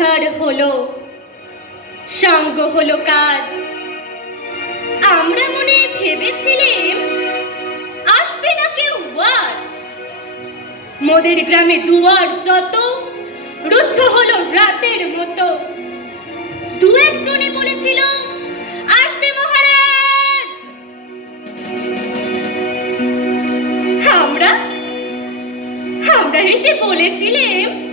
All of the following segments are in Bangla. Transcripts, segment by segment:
দেখার হলো, সঙ্গ হলো কাজ। আমরা মনে ভেবেছিলেন আসবে না কেউ ওয়াজ। মোদের গ্রামে দুয়ার যত, রুদ্ধ হলো রাতের মতো। দু একজনে বলেছিল, আসবে মহারাজ। আমরা আমরা এসে বলেছিলেন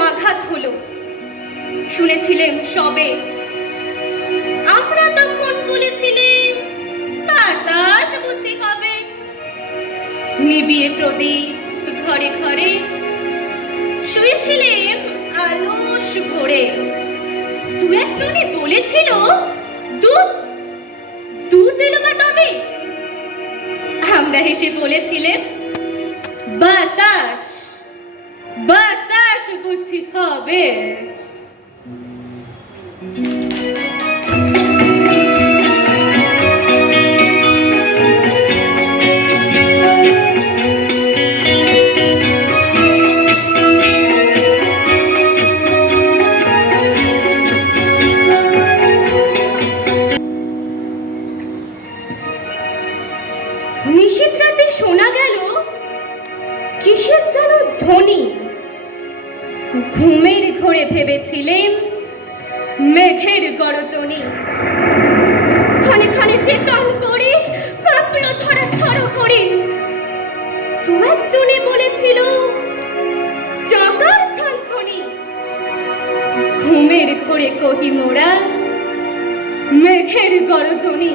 আঘাত হলো। শুনেছিলেন সবে। আমরা তখন বলেছিলেন হবে। প্রদীপ ঘরে ঘরে শুয়েছিলেন আলস ভরে। দু একজনে বলেছিল, দুধ দুধ এলো বা তবে? আমরা হেসে বলেছিলেন, বাতাস। বাতাস বুঝি হবে। রাতে শোনা গেল কিসের যেন ধ্বনি? ঘুমের ঘরে ভেবেছিলেন, মেঘের গরজনী ক্ষণে ক্ষণে চেতন করে কাঁপলো ধরা ধরো করে। দু একজনে বলেছিল চাকার ছনছনি ঘুমের ঘরে কহি মোড়া মেঘের গরজনী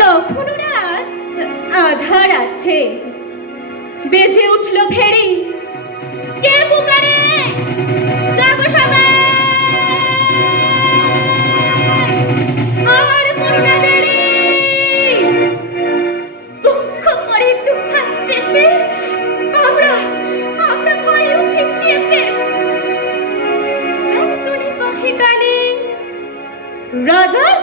তখনও রাত আধার আছে। বেজে উঠল ফেরি। রাজা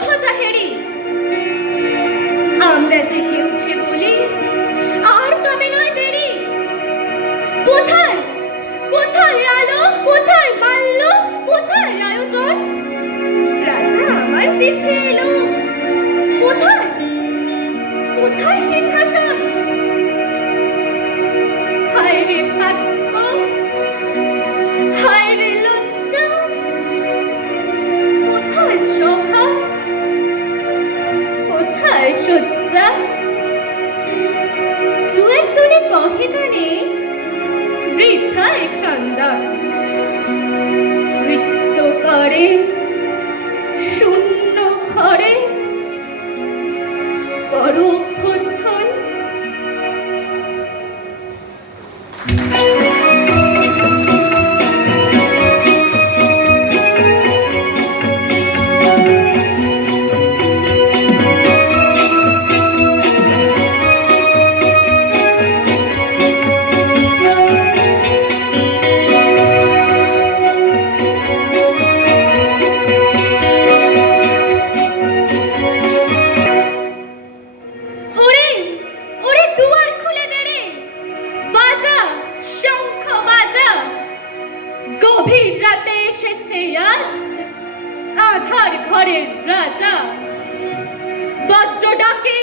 আধার ঘরের রাজা। বজ্র ডাকে